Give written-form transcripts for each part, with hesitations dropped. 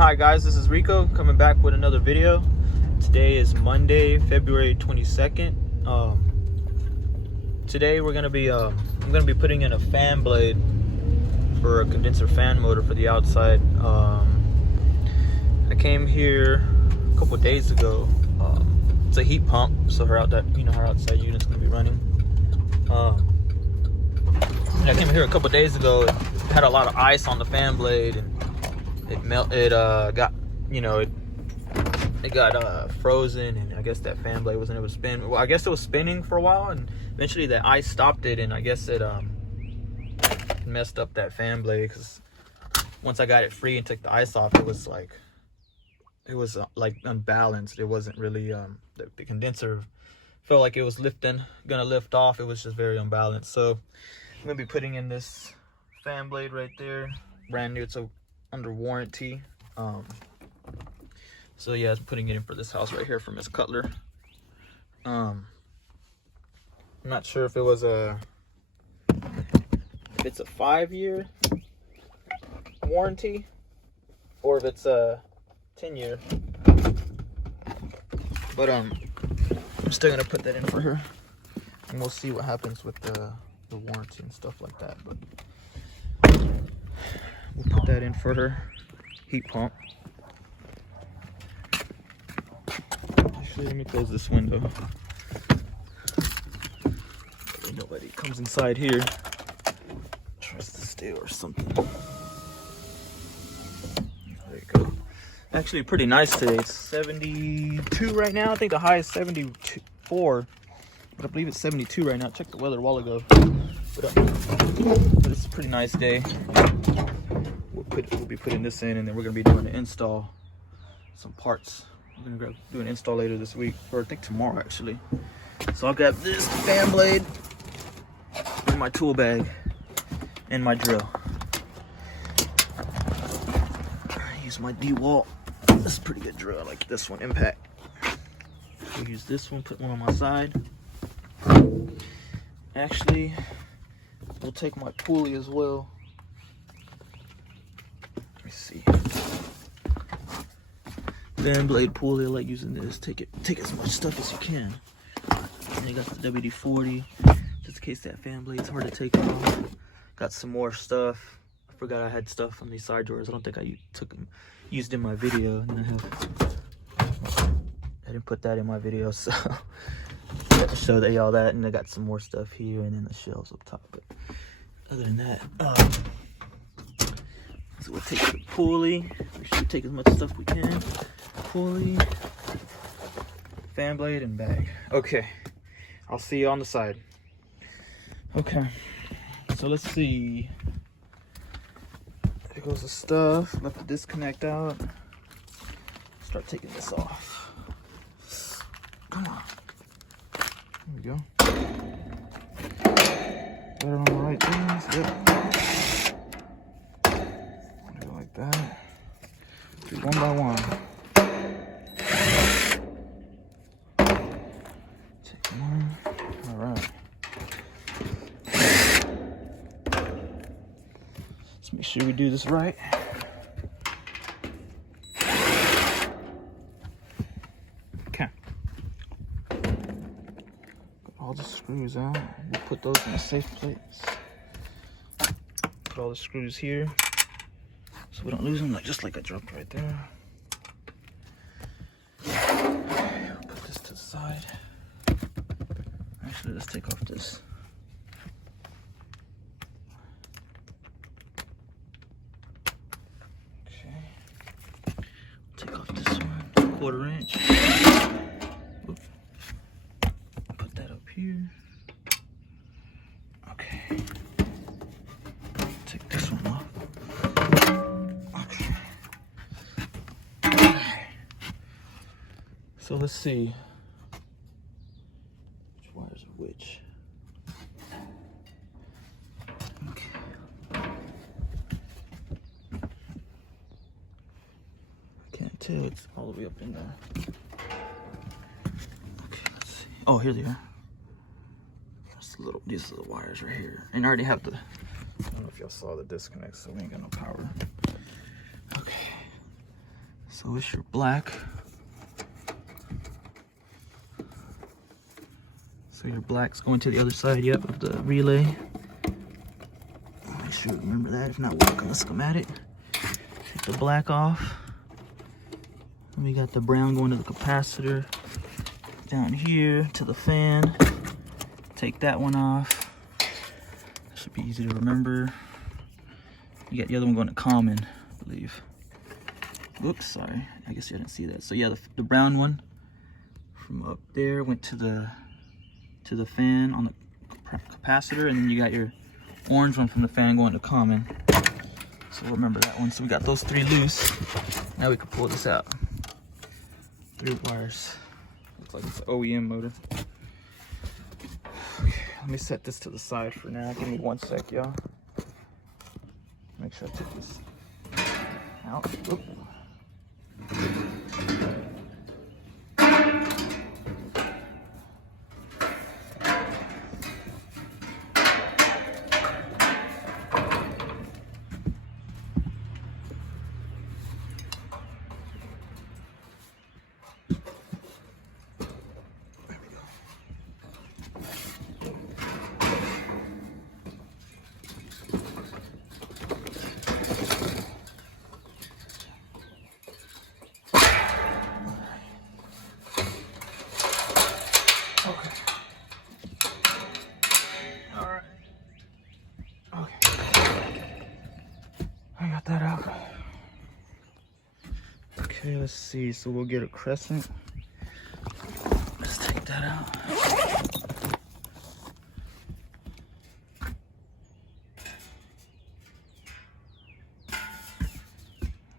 Hi guys, this is Rico coming back with another video. Today is Monday, February 22nd. Today I'm gonna be putting in a fan blade for a condenser fan motor for the outside. I came here a couple days ago. It's a heat pump, so her outside unit's gonna be running. I came here a couple days ago. It had a lot of ice on the fan blade, and it got frozen, and I guess that fan blade wasn't able to spin. Well, I guess it was spinning for a while, and eventually the ice stopped it, and I guess it messed up that fan blade, because once I got it free and took the ice off, it was like unbalanced. It wasn't really the condenser felt like it was gonna lift off. It was just very unbalanced. So I'm gonna be putting in this fan blade right there, brand new. It's under warranty. So yeah, I'm putting it in for this house right here from Miss Cutler. I'm not sure if it's a 5-year warranty or if it's a 10-year, but I'm still gonna put that in for her, and we'll see what happens with the warranty and stuff like that. But we'll put that in for her. Heat pump. Actually, let me close this window. Nobody comes inside here. Tries to steal or something. There you go. Actually, pretty nice today. It's 72 right now. I think the high is 74, but I believe it's 72 right now. I checked the weather a while ago. But it's a pretty nice day. We'll be putting this in, and then we're gonna be doing an install, some parts. We're gonna do an install later this week, or I think tomorrow actually. So I'll grab this fan blade in my tool bag and my drill. Use my DeWalt. This is a pretty good drill. I like this one, Impact. We'll use this one, put one on my side. Actually, we'll take my pulley as well. Let me see. Fan blade pulley, I like using this. Take as much stuff as you can. And you got the WD-40, just in case that fan blade's hard to take off. Got some more stuff. I forgot I had stuff on these side drawers. I don't think I used in my video. And I didn't put that in my video, so show y'all that. And I got some more stuff here, and then the shelves up top. But other than that, so we'll take the pulley. We should take as much stuff we can. Pulley, fan blade, and bag. Okay, I'll see you on the side. Okay, so let's see. There goes the stuff. Left the disconnect out. Start taking this off. Come on. There we go. Got it on the right things. Yep. Do it like that. Do one by one. Take one. All right. Let's make sure we do this right. Okay. Got all the screws out. We'll put those in a safe place. Put all the screws here so we don't lose them, just like I dropped right there. Put this to the side. Actually, let's take off this. Okay. Take off this one, 1/4 inch. Oops. Put that up here. Okay. Take this one off. Okay. So let's see. Which wires are which? Okay. I can't tell. It's all the way up in there. Okay, let's see. Oh, here they are. These are the wires right here. And I already have the, I don't know if y'all saw the disconnect, so we ain't got no power. Okay. So it's your black. So your black's going to the other side, yep, of the relay. Make sure you remember that. If not, we'll look on the schematic. Take the black off. And we got the brown going to the capacitor. Down here to the fan. Take that one off. That should be easy to remember. You got the other one going to common, I believe. Whoops, sorry. I guess you didn't see that. So yeah, the brown one from up there went to the fan on the capacitor, and then you got your orange one from the fan going to common. So remember that one. So we got those three loose. Now we can pull this out. 3 wires. Looks like it's an OEM motor. Okay, let me set this to the side for now. Give me 1 sec, y'all. Make sure I take this out. Oop. That out. Okay, let's see. So we'll get a crescent. Let's take that out.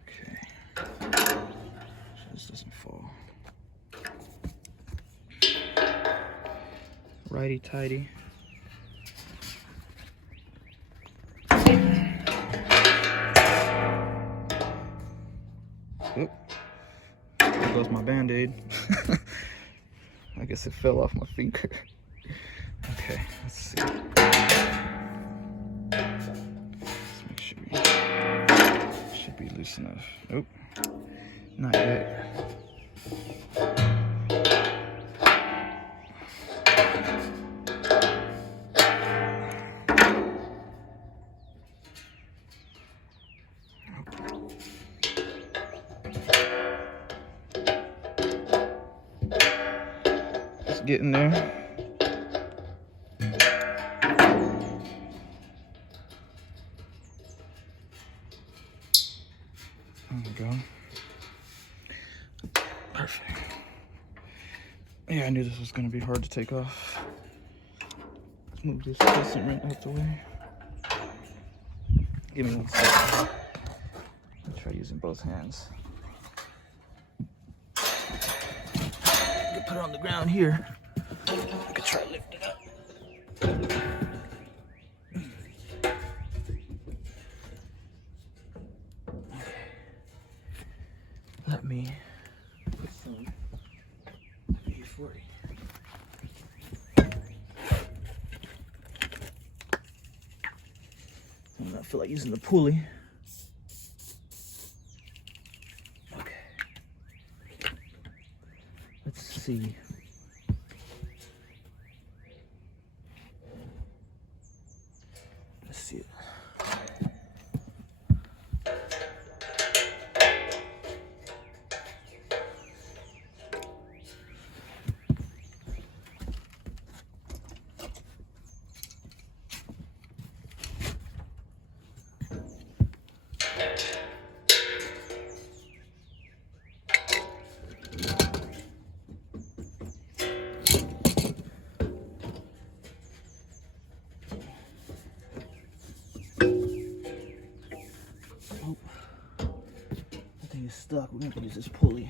Okay. So this doesn't fall. Righty tighty. Oop. There goes my band-aid. I guess it fell off my finger. Okay, let's see. Let's make sure we should be loose enough. Nope, not yet. Getting there. There we go. Perfect. Yeah, I knew this was going to be hard to take off. Let's move this crescent wrench out the way. Give me 1 second. I'll try using both hands. Put it on the ground here. I could try to lift it up. Let me put some E40. I don't feel like using the pulley. Okay. Let's see. Let's see it. Stuck. We're gonna have to use this pulley.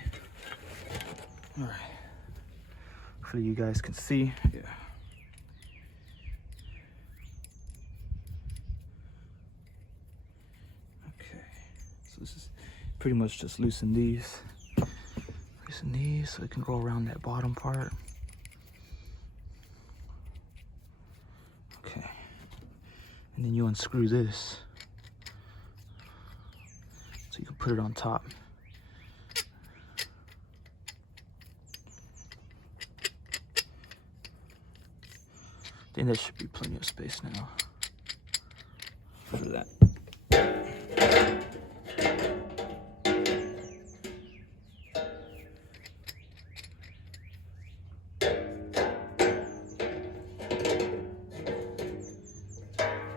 All right. Hopefully you guys can see. Yeah. Okay. So this is pretty much just loosen these. Loosen these so it can go around that bottom part. Okay. And then you unscrew this so you can put it on top. I think there should be plenty of space now. Look at that.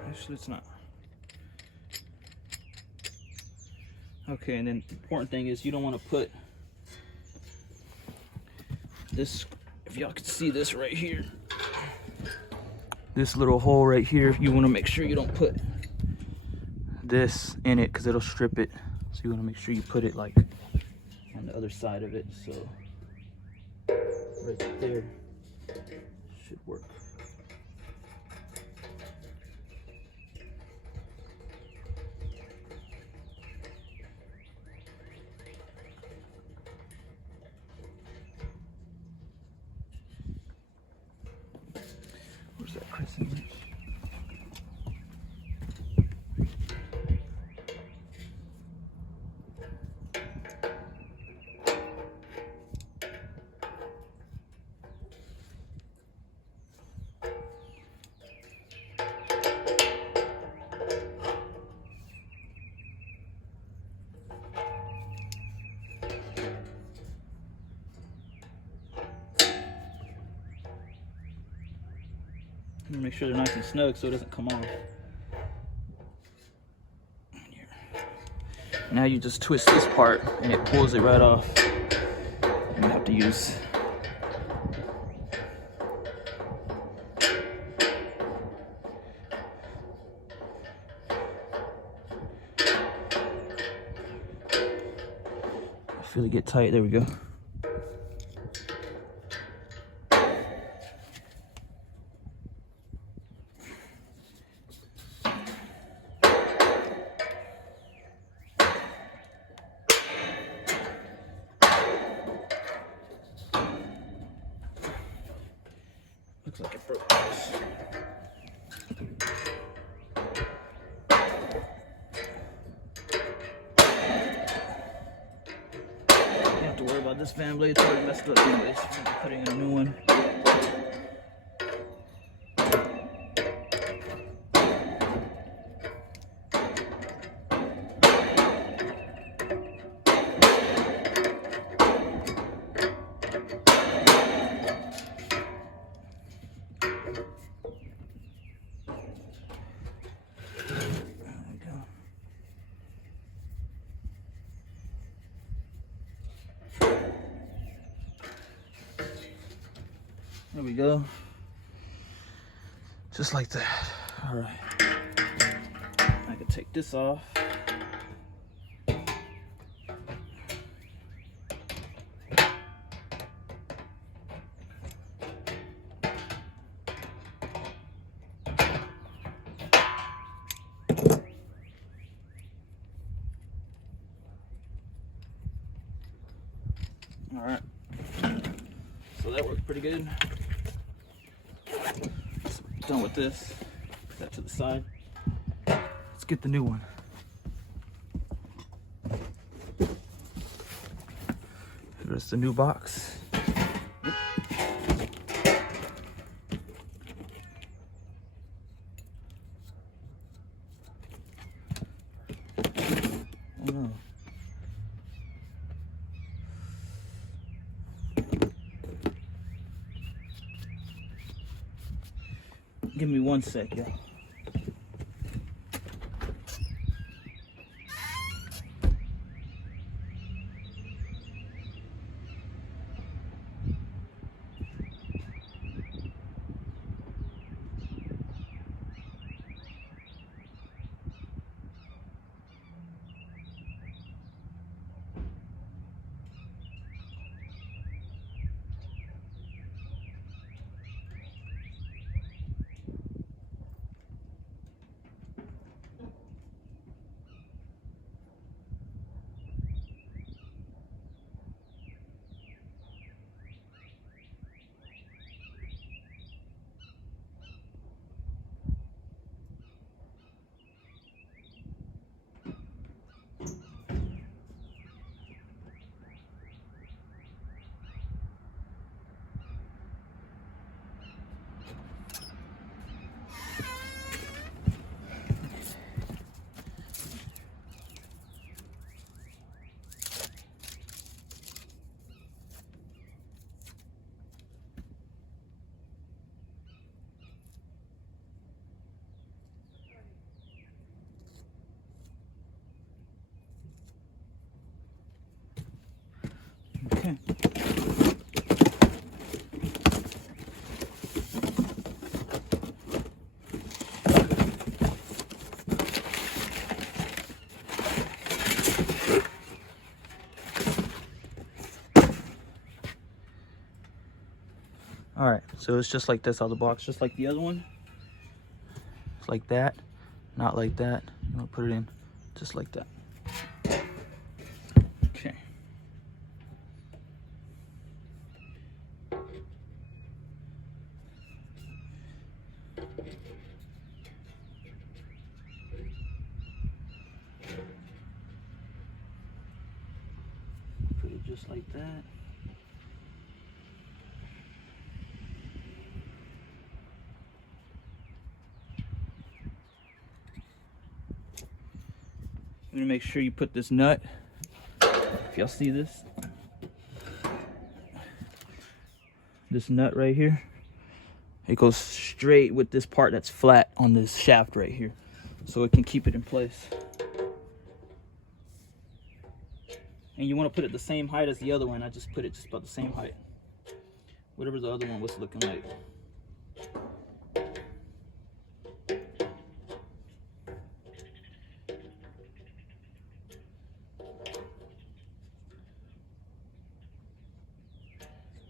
Actually, it's not. Okay, and then the important thing is you don't want to put this, if y'all can see this right here, this little hole right here, you want to make sure you don't put this in it because it'll strip it. So you want to make sure you put it like on the other side of it. So right there should work. Where's that crescent wrench? Make sure they're nice and snug so it doesn't come off. Now you just twist this part and it pulls it right off. You have to use feel it get tight. There we go. Looks like it broke loose. You don't have to worry about this fan blade. It's already messed up anyways. I'm putting in a new one. There we go. Just like that. All right. I can take this off. All right. So that worked pretty good. Done with this. Put that to the side. Let's get the new one. Here's the new box. Oh no. Give me 1 sec, y'all. Okay. All right, so it's just like this out of the box, just like the other one. It's like that, not like that. You want to put it in just like that. Okay. Put it just like that. I'm gonna make sure you put this nut, if y'all see this nut right here, it goes straight with this part that's flat on this shaft right here, so it can keep it in place. And you want to put it the same height as the other one. I just put it just about the same height, whatever the other one was looking like.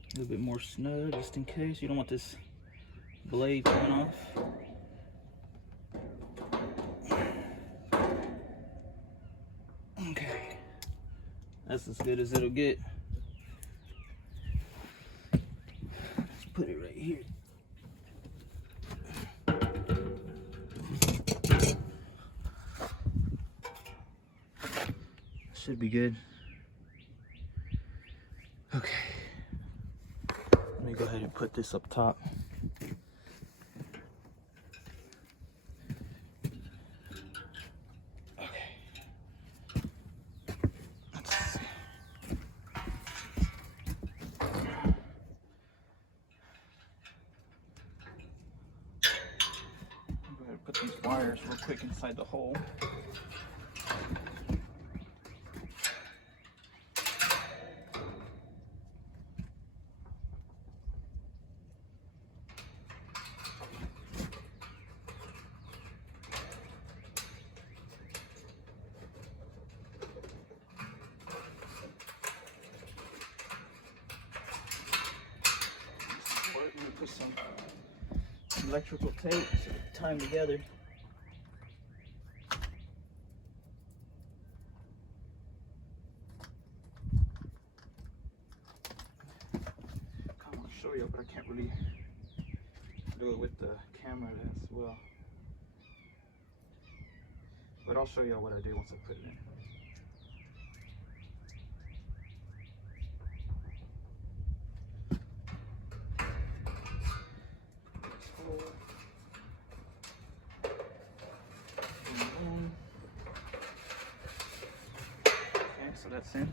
A little bit more snug, just in case. You don't want this blade coming off. Okay, that's as good as it'll get. Let's put it right here. Should be good. Okay. Let me go ahead and put this up top. Okay. Let's see. Go ahead and put these wires real quick inside the hole. I'm gonna put some electrical tape so they tie them together. I want to show you, but I can't really do it with the camera as well. But I'll show y'all what I do once I put it in. Okay, so that's in.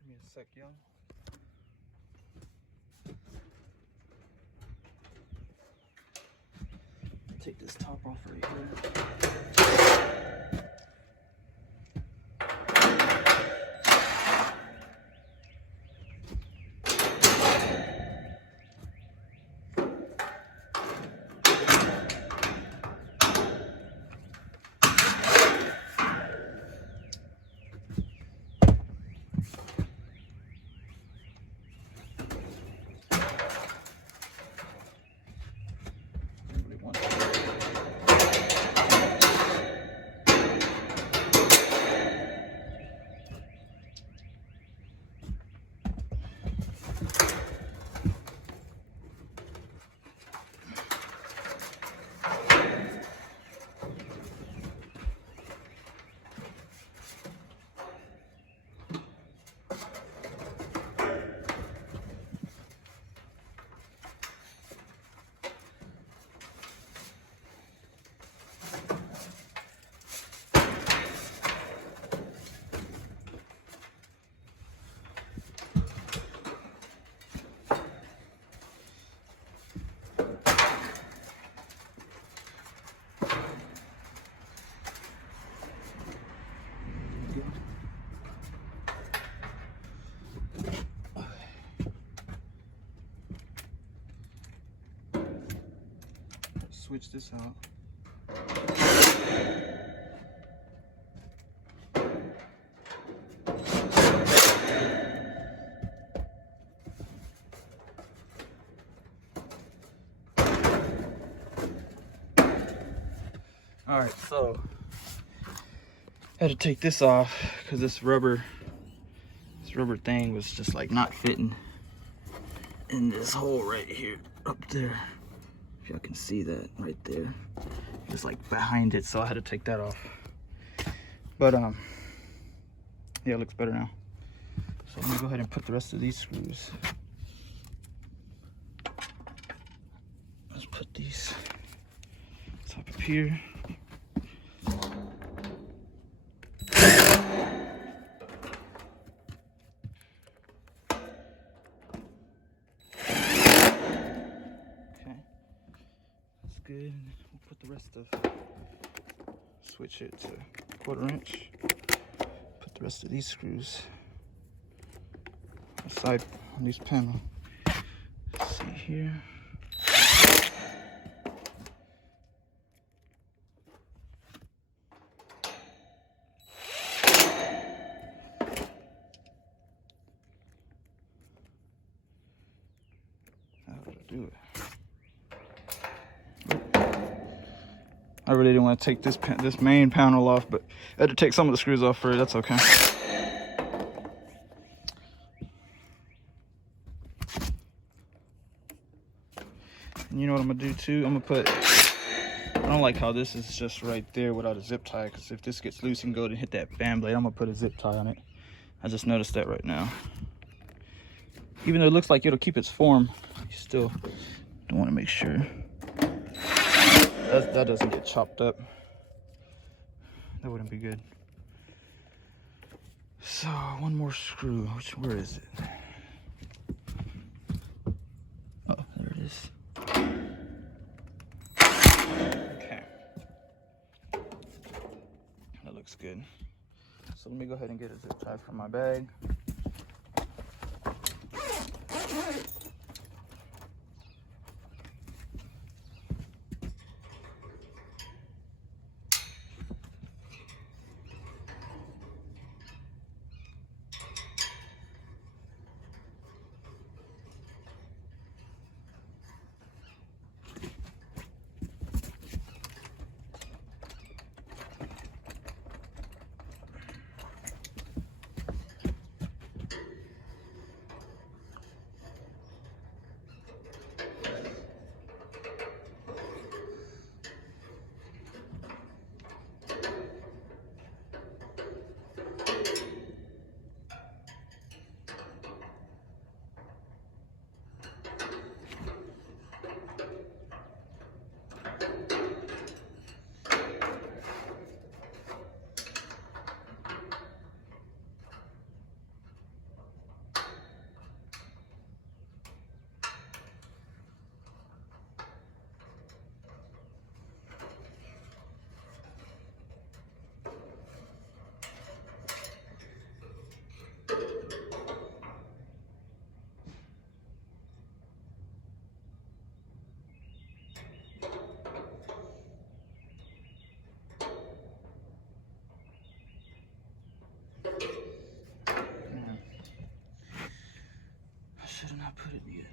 Give me a sec, y'all. take this top off right here. Switch this out. All right, so I had to take this off because this rubber thing was just like not fitting in this hole right here up there. If y'all can see that right there, just like behind it, so I had to take that off. But yeah, it looks better now. So I'm gonna go ahead and put the rest of these screws. Let's put these top up here. Good. We'll put the rest of, switch it to 1/4 inch. Put the rest of these screws aside on these panel. Let's see here. How do I do it? I really didn't want to take this main panel off, but I had to take some of the screws off for it. That's okay. And you know what I'm gonna do too? I'm gonna put, I don't like how this is just right there without a zip tie, because if this gets loose and go to hit that fan blade, I'm gonna put a zip tie on it. I just noticed that right now. Even though it looks like it'll keep its form, you still don't want to make sure that doesn't get chopped up. That wouldn't be good. So one more screw. Where is it? Oh, there it is. Okay. That looks good. So let me go ahead and get a zip tie from my bag. not put it yet.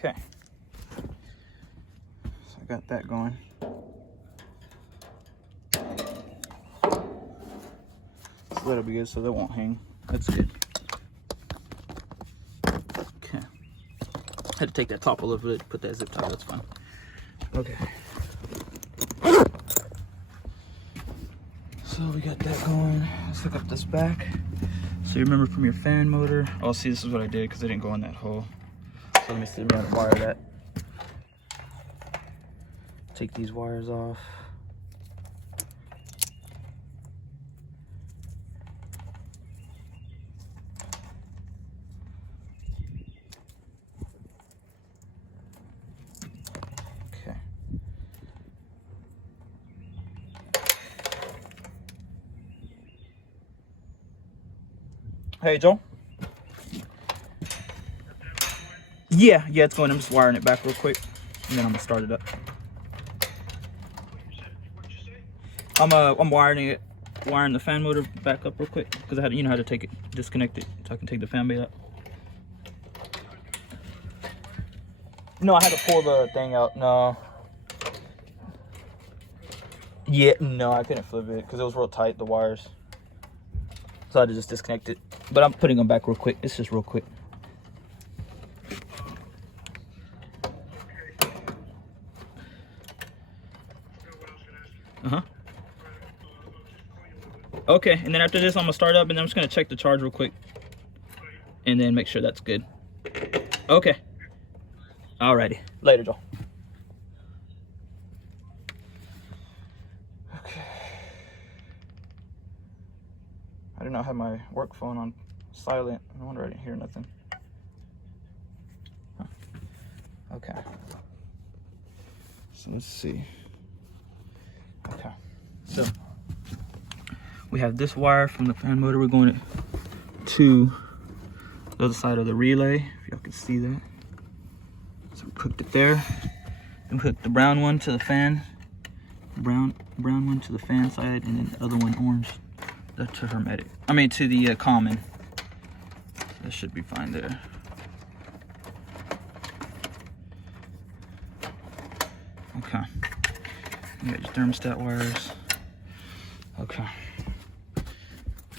Okay, so I got that going. So that'll be good, so that won't hang. That's good. Okay, had to take that top a little bit, put that zip tie, that's fine. Okay. So we got that going. Let's hook up this back. So you remember from your fan motor, oh see, this is what I did because I didn't go in that hole. So let me see, I'm gonna wire that. Take these wires off. Okay. Hey, Joel. Yeah, it's going. I'm just wiring it back real quick, and then I'm gonna start it up. I'm wiring the fan motor back up real quick because I had, you know how to take it, disconnect it, so I can take the fan blade out. No, I had to pull the thing out. No. Yeah, no, I couldn't flip it because it was real tight, the wires. So I had to just disconnect it. But I'm putting them back real quick. It's just real quick. Okay, and then after this, I'm gonna start up, and then I'm just gonna check the charge real quick, and then make sure that's good. Okay. Alrighty. Later, Joel. Okay. I did not have my work phone on silent. No wonder I didn't hear nothing. Huh. Okay. So let's see. Okay. So we have this wire from the fan motor. We're going to the other side of the relay, if y'all can see that. So we hooked it there. And we hooked the brown one to the fan, brown one to the fan side, and then the other one orange to hermetic. I mean to the common. So that should be fine there. Okay. You got your thermostat wires. Okay.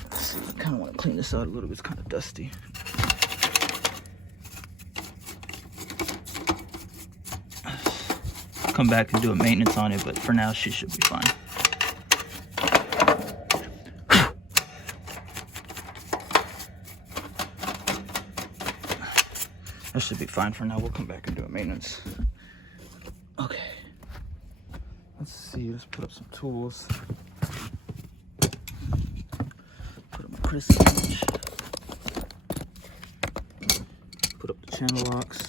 Let's see. I kind of want to clean this out a little bit. It's kind of dusty. Come back and do a maintenance on it, but for now she should be fine. That should be fine for now. We'll come back and do a maintenance. Okay. Let's see. Let's put up some tools. Put up my crisp wrench. Put up the channel locks.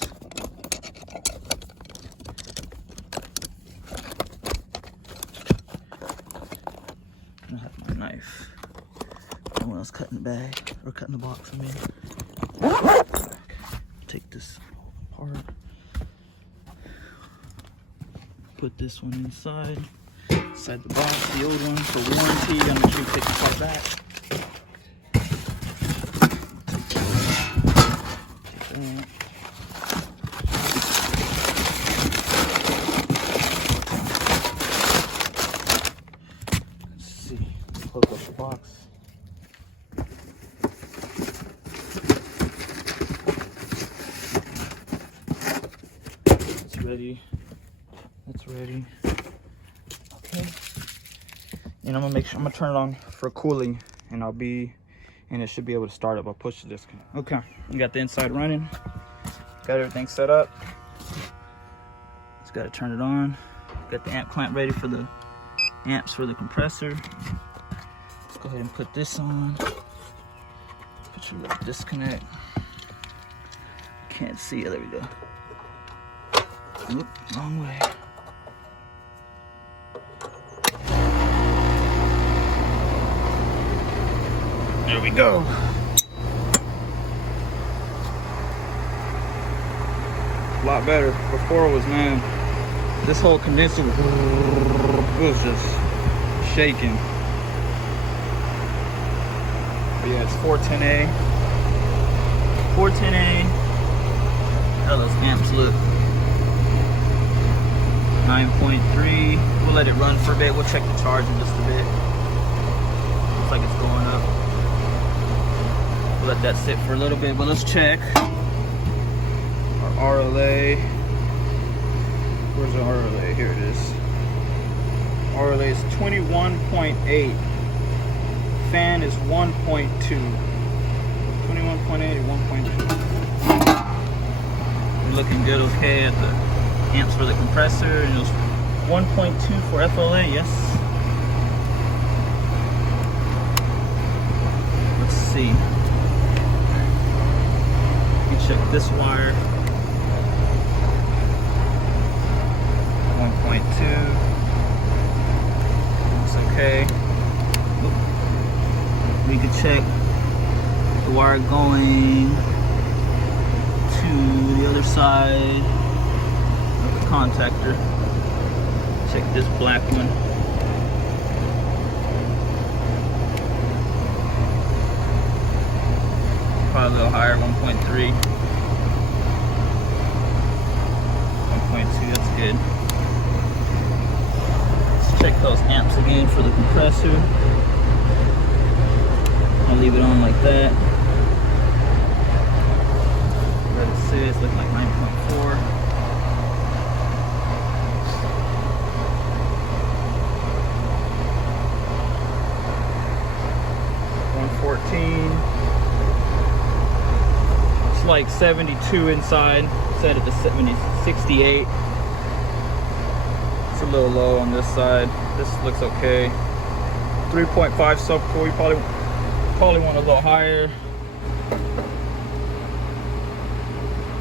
I have my knife. When I was cutting the bag, or cutting the box, I mean. Okay. Take this apart. Put this one inside the box, the old one for warranty. I'm gonna take this part back. Let's see, close up the box. ready. That's ready. Okay. And I'm gonna turn it on for cooling, and it should be able to start up. I'll push the disconnect. Okay, we got the inside running. Got everything set up. Just gotta turn it on. Got the amp clamp ready for the amps for the compressor. Let's go ahead and put this on. Put your little disconnect. Can't see it. There we go. Oop, wrong way. There we go. A lot better. Before it was, man, this whole condenser was just shaking. But yeah, it's 410A. 410A. How those amps look. 9.3. We'll let it run for a bit. We'll check the charge in just a bit. Looks like it's going up. We'll let that sit for a little bit, but let's check our RLA. Where's the RLA? Here it is. RLA is 21.8. Fan is 1.2. 21.8 or 1.2. We're looking good, okay, at the amps for the compressor, and it was 1.2 for FLA, yes. Let's see. Let me check this wire. 1.2. Looks okay. Oop. We could check the wire going to the other side of the contactor. Check this black one. Probably a little higher, 1.3. 1.2, that's good. Let's check those amps again for the compressor. I'll leave it on like that. Let it sit, it's looking like 9.4. It's like 72 inside, set it to 68. It's a little low on this side. This looks okay. 3.5 subcool. You probably want a little higher.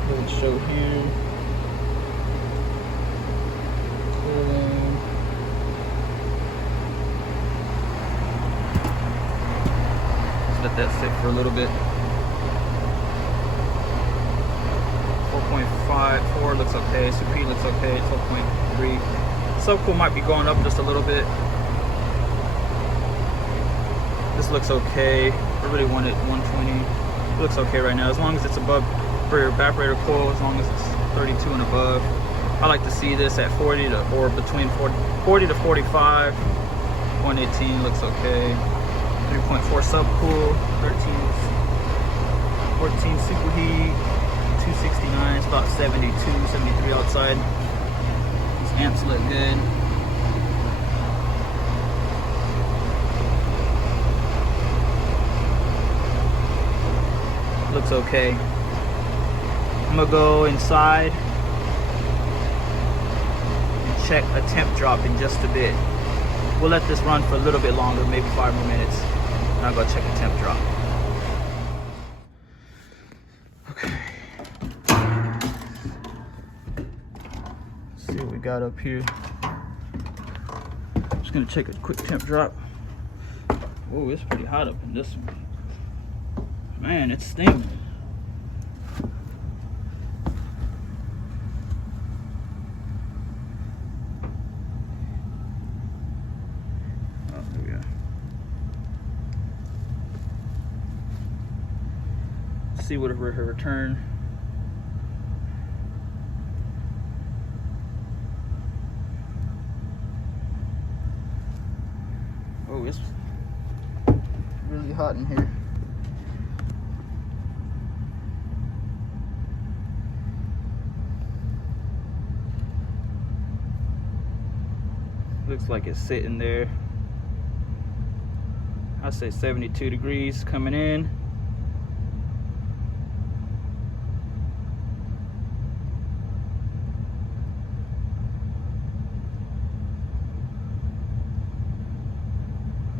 Let's show here. Cooling. Let that sit for a little bit. 4.54 looks okay. SUP looks okay. 12.3. Subcool might be going up just a little bit. This looks okay. I really want it 120. It looks okay right now, as long as it's above for your evaporator coil. As long as it's 32 and above. I like to see this at 40 to, or between 40 to 45. 118 looks okay. 3.4 subcool, 14 superheat, 269, it's about 72, 73 outside. These amps look good. Looks okay. I'm gonna go inside and check a temp drop in just a bit. We'll let this run for a little bit longer, maybe 5 more minutes. And I'll go check the temp drop. Okay. Let's see what we got up here. I'm just gonna check a quick temp drop. Oh, it's pretty hot up in this one. Man, it's steaming. See what her return. Oh, it's really hot in here. Looks like it's sitting there. I say 72 degrees coming in.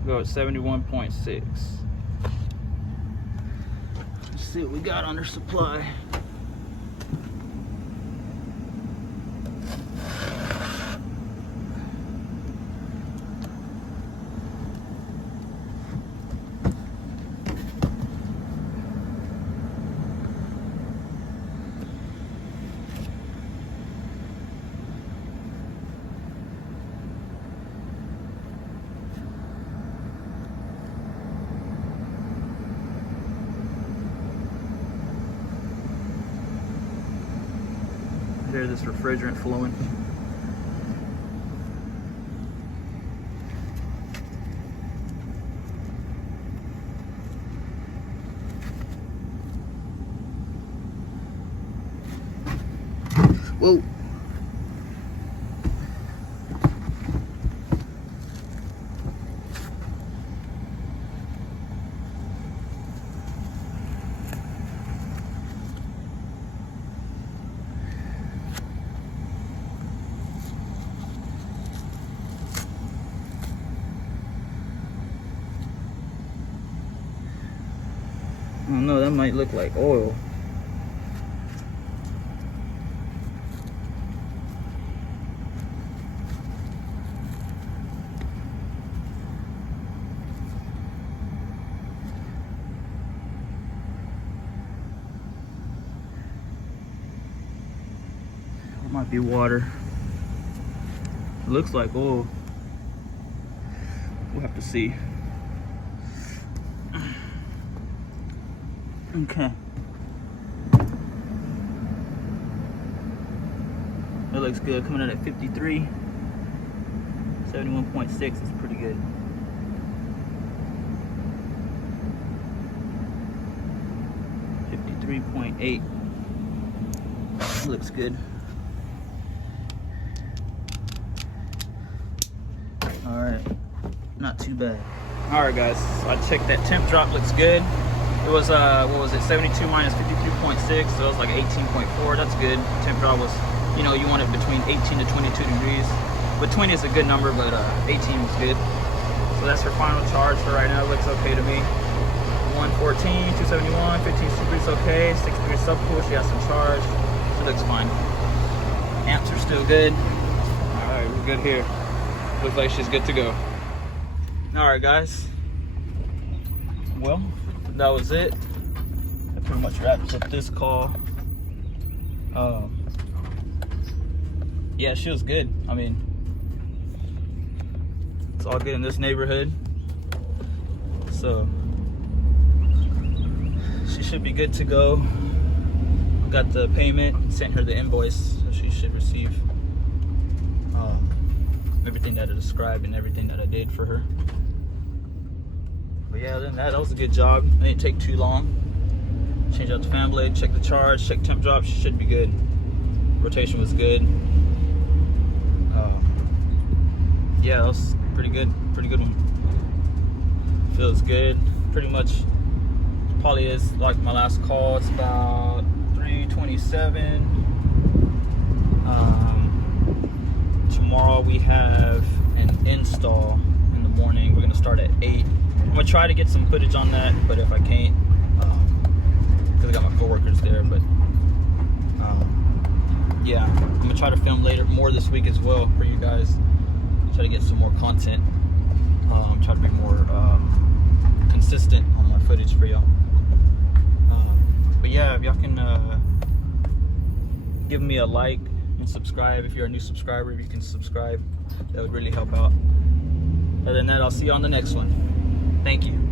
Go at 71.6. Let's see what we got under supply. There's this refrigerant flowing. Whoa. I don't know, that might look like oil. It might be water. It looks like oil. We'll have to see. Okay. That looks good. Coming in at 53. 71.6 is pretty good. .8 looks good. All right, not too bad. All right, guys. So I checked that temp drop. Looks good. It was what was it? 72 minus 53.6. So it was like 18.4. That's good. Temp drop was, you know, you want it between 18 to 22 degrees. But 20 is a good number, but 18 was good. So that's her final charge for right now. It looks okay to me. 114, 271, 15 degrees okay, 6 degrees subcool. She has some charge. It looks fine. Amps are still good. All right, we're good here. Looks like she's good to go. All right, guys. Well, that was it. That pretty much wraps up this call. Yeah, she was good. I mean, it's all good in this neighborhood. So she should be good to go. Got the payment, sent her the invoice, so she should receive everything that I described and everything that I did for her. But yeah, other than that, that was a good job. It didn't take too long. Change out the fan blade, check the charge, check temp drop. She should be good. Rotation was good. Yeah, that was pretty good one. Feels good. Pretty much probably is like my last call. It's about 3:27. Tomorrow we have an install in the morning. We're gonna start at 8. I'm gonna try to get some footage on that, but if I can't, because I got my coworkers there. But yeah, I'm gonna try to film more this week as well for you guys. Try to get some more content. Try to be more consistent on my footage for y'all. But yeah, if y'all can give me a like and subscribe. If you're a new subscriber, if you can subscribe, that would really help out. Other than that, I'll see you on the next one. Thank you.